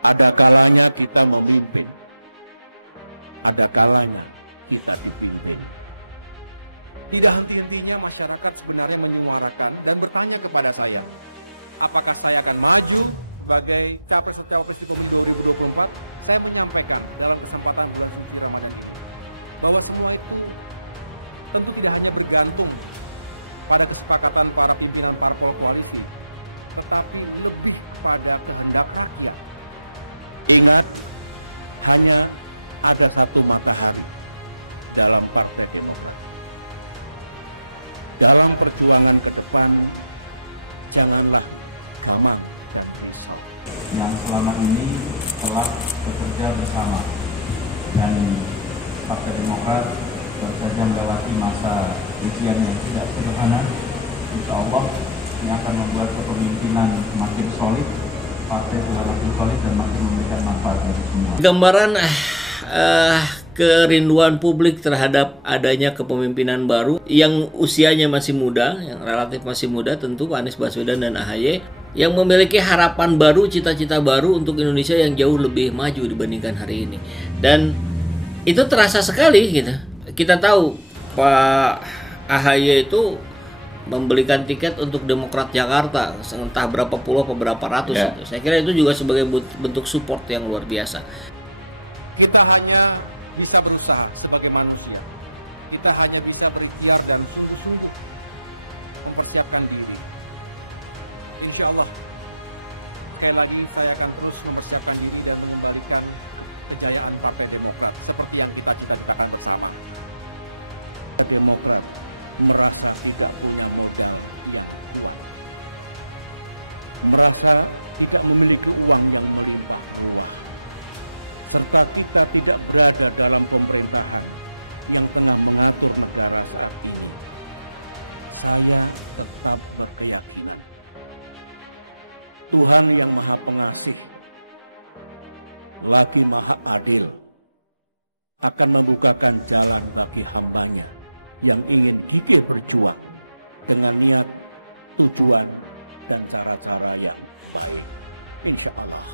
Ada kalanya kita memimpin, ada kalanya kita dipimpin. Tidak henti-hentinya masyarakat sebenarnya menyuarakan dan bertanya kepada saya, apakah saya akan maju sebagai capres atau cawapres di pemilu 2024? Saya menyampaikan dalam kesempatan bulan suci Ramadan ini, bahwa semua itu tentu tidak hanya bergantung pada kesepakatan para pimpinan parpol koalisi, tetapi lebih kepada kehendak rakyat. Ingat, hanya ada satu matahari dalam Partai Demokrat. Dalam perjuangan ke depan, janganlah gamang dan risau. Yang selama ini telah bekerja bersama, dan Partai Demokrat baru saja melewati masa ujian yang tidak sederhana. Insya Allah ini akan membuat kepemimpinan makin solid, partai juga makin solid dan makin memberikan manfaat bagi semua. Gambaran kerinduan publik terhadap adanya kepemimpinan baru yang usianya masih muda, yang relatif masih muda, tentu Pak Anies Baswedan dan AHY, yang memiliki harapan baru, cita-cita baru untuk Indonesia yang jauh lebih maju dibandingkan hari ini. Dan itu terasa sekali gitu. Kita tahu Pak AHY itu membelikan tiket untuk Demokrat Jakarta, entah berapa puluh atau berapa ratus itu. Saya kira itu juga sebagai bentuk support yang luar biasa. Kita hanya bisa berusaha sebagai manusia. Kita hanya bisa berikhtiar dan sungguh-sungguh mempersiapkan diri. Insya Allah, sekali lagi saya akan terus mempersiapkan diri dan mengembalikan kejayaan Partai Demokrat seperti yang kita cita-citakan bersama. Demokrat merasa tidak punya modal yang kuat, merasa tidak memiliki uang yang melimpah ruah, serta kita tidak berada dalam pemerintahan yang tengah mengatur negara saat ini. Saya tetap berkeyakinan Tuhan yang Maha Pengasih lagi Maha Adil akan membukakan jalan bagi hambanya yang ingin gigih berjuang dengan niat, tujuan, dan cara-cara yang baik. Insya Allah.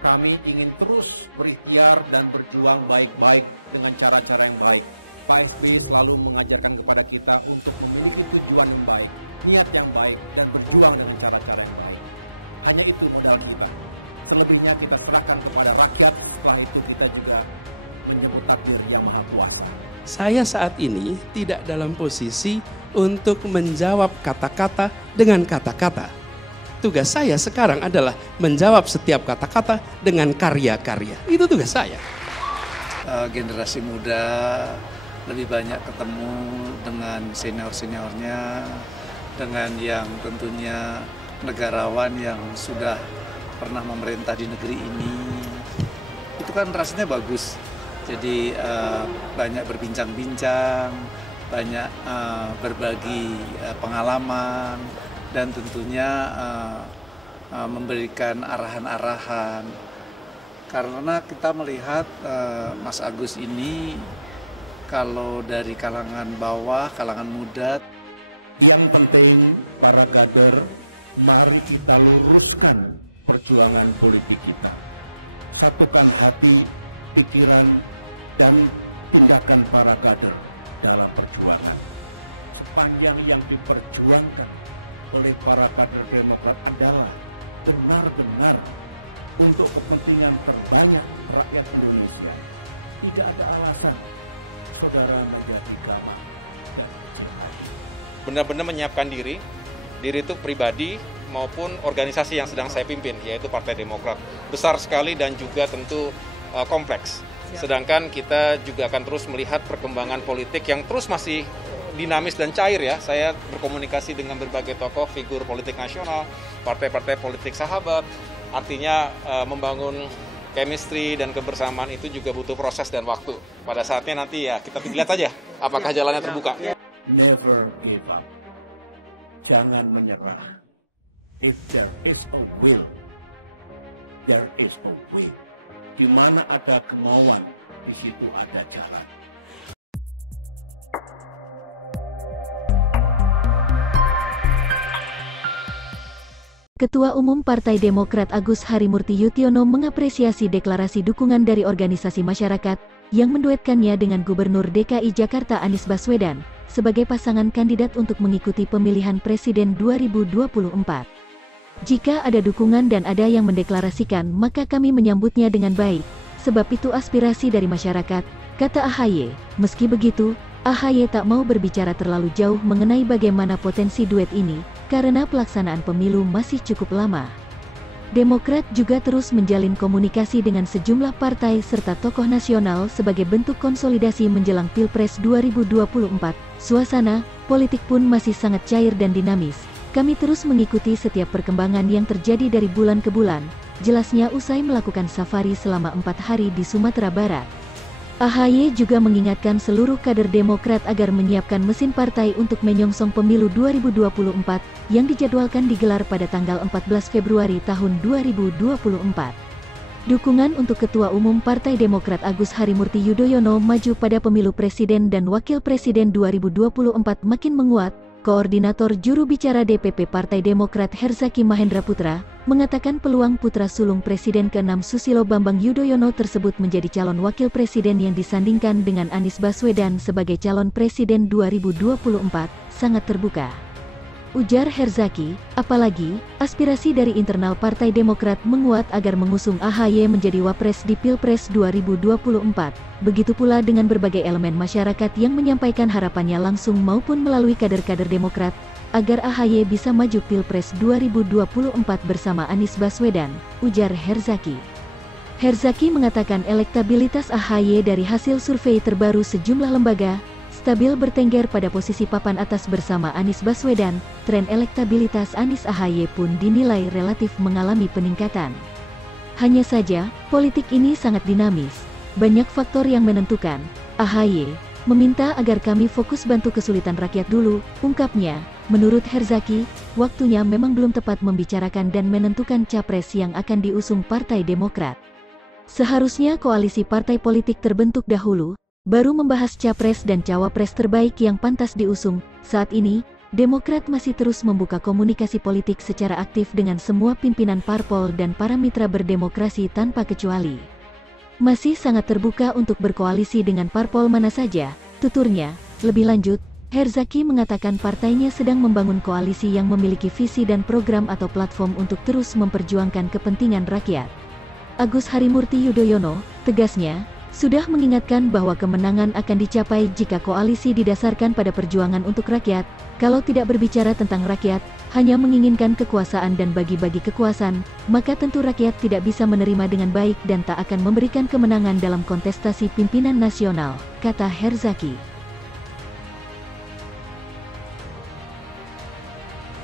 Kami ingin terus berikhtiar dan berjuang baik-baik dengan cara-cara yang baik. Pak SBY selalu mengajarkan kepada kita untuk memiliki tujuan yang baik, niat yang baik, dan berjuang dengan cara-cara yang baik. Hanya itu modal kita. Selebihnya kita serahkan kepada rakyat, setelah itu kita juga menjemput takdir yang Maha Kuasa. Saya saat ini tidak dalam posisi untuk menjawab kata-kata dengan kata-kata. Tugas saya sekarang adalah menjawab setiap kata-kata dengan karya-karya. Itu tugas saya. Generasi muda lebih banyak ketemu dengan senior-seniornya, dengan yang tentunya negarawan yang sudah pernah memerintah di negeri ini. Itu kan rasanya bagus. Jadi banyak berbincang-bincang, banyak berbagi pengalaman, dan tentunya memberikan arahan-arahan. Karena kita melihat Mas Agus ini kalau dari kalangan bawah, kalangan muda. Yang penting para kader, mari kita luruskan perjuangan politik kita. Satukan hati, pikiran, dan tindakan para kader dalam perjuangan. Sepanjang yang diperjuangkan oleh para kader Demokrat adalah benar-benar untuk kepentingan terbanyak rakyat Indonesia, tidak ada alasan saudara menjadi gamang dan kecil hati. Benar-benar menyiapkan diri itu pribadi maupun organisasi yang sedang saya pimpin, yaitu Partai Demokrat. Besar sekali dan juga tentu kompleks. Sedangkan kita juga akan terus melihat perkembangan politik yang terus masih dinamis dan cair ya. Saya berkomunikasi dengan berbagai tokoh, figur politik nasional, partai-partai politik sahabat. Artinya membangun chemistry dan kebersamaan itu juga butuh proses dan waktu. Pada saatnya nanti ya kita lihat aja apakah jalannya terbuka. Never give up. Jangan menyerah. If there is a will, there is a way. Di mana ada kemauan, di situ ada jalan. Ketua Umum Partai Demokrat Agus Harimurti Yudhoyono mengapresiasi deklarasi dukungan dari organisasi masyarakat yang menduetkannya dengan Gubernur DKI Jakarta Anies Baswedan sebagai pasangan kandidat untuk mengikuti pemilihan presiden 2024. Jika ada dukungan dan ada yang mendeklarasikan, maka kami menyambutnya dengan baik, sebab itu aspirasi dari masyarakat, kata AHY. Meski begitu, AHY tak mau berbicara terlalu jauh mengenai bagaimana potensi duet ini, karena pelaksanaan pemilu masih cukup lama. Demokrat juga terus menjalin komunikasi dengan sejumlah partai serta tokoh nasional sebagai bentuk konsolidasi menjelang Pilpres 2024. Suasana politik pun masih sangat cair dan dinamis. Kami terus mengikuti setiap perkembangan yang terjadi dari bulan ke bulan, jelasnya usai melakukan safari selama 4 hari di Sumatera Barat. AHY juga mengingatkan seluruh kader Demokrat agar menyiapkan mesin partai untuk menyongsong pemilu 2024 yang dijadwalkan digelar pada tanggal 14 Februari tahun 2024. Dukungan untuk Ketua Umum Partai Demokrat Agus Harimurti Yudhoyono maju pada pemilu presiden dan wakil presiden 2024 makin menguat. Koordinator juru bicara DPP Partai Demokrat Herzaki Mahendra Putra mengatakan peluang putra sulung Presiden ke-6 Susilo Bambang Yudhoyono tersebut menjadi calon wakil presiden yang disandingkan dengan Anies Baswedan sebagai calon presiden 2024 sangat terbuka. Ujar Herzaki, apalagi aspirasi dari internal Partai Demokrat menguat agar mengusung AHY menjadi wapres di Pilpres 2024. Begitu pula dengan berbagai elemen masyarakat yang menyampaikan harapannya langsung maupun melalui kader-kader Demokrat agar AHY bisa maju Pilpres 2024 bersama Anies Baswedan, ujar Herzaki. Herzaki mengatakan elektabilitas AHY dari hasil survei terbaru sejumlah lembaga stabil bertengger pada posisi papan atas bersama Anies Baswedan. Tren elektabilitas Anies AHY pun dinilai relatif mengalami peningkatan. Hanya saja, politik ini sangat dinamis. Banyak faktor yang menentukan. AHY meminta agar kami fokus bantu kesulitan rakyat dulu, ungkapnya. Menurut Herzaki, waktunya memang belum tepat membicarakan dan menentukan capres yang akan diusung Partai Demokrat. Seharusnya koalisi partai politik terbentuk dahulu, baru membahas capres dan cawapres terbaik yang pantas diusung. Saat ini, Demokrat masih terus membuka komunikasi politik secara aktif dengan semua pimpinan parpol dan para mitra berdemokrasi tanpa kecuali. Masih sangat terbuka untuk berkoalisi dengan parpol mana saja, tuturnya. Lebih lanjut, Herzaki mengatakan partainya sedang membangun koalisi yang memiliki visi dan program atau platform untuk terus memperjuangkan kepentingan rakyat. Agus Harimurti Yudhoyono, tegasnya, sudah mengingatkan bahwa kemenangan akan dicapai jika koalisi didasarkan pada perjuangan untuk rakyat. Kalau tidak berbicara tentang rakyat, hanya menginginkan kekuasaan dan bagi-bagi kekuasaan, maka tentu rakyat tidak bisa menerima dengan baik dan tak akan memberikan kemenangan dalam kontestasi pimpinan nasional, kata Herzaki.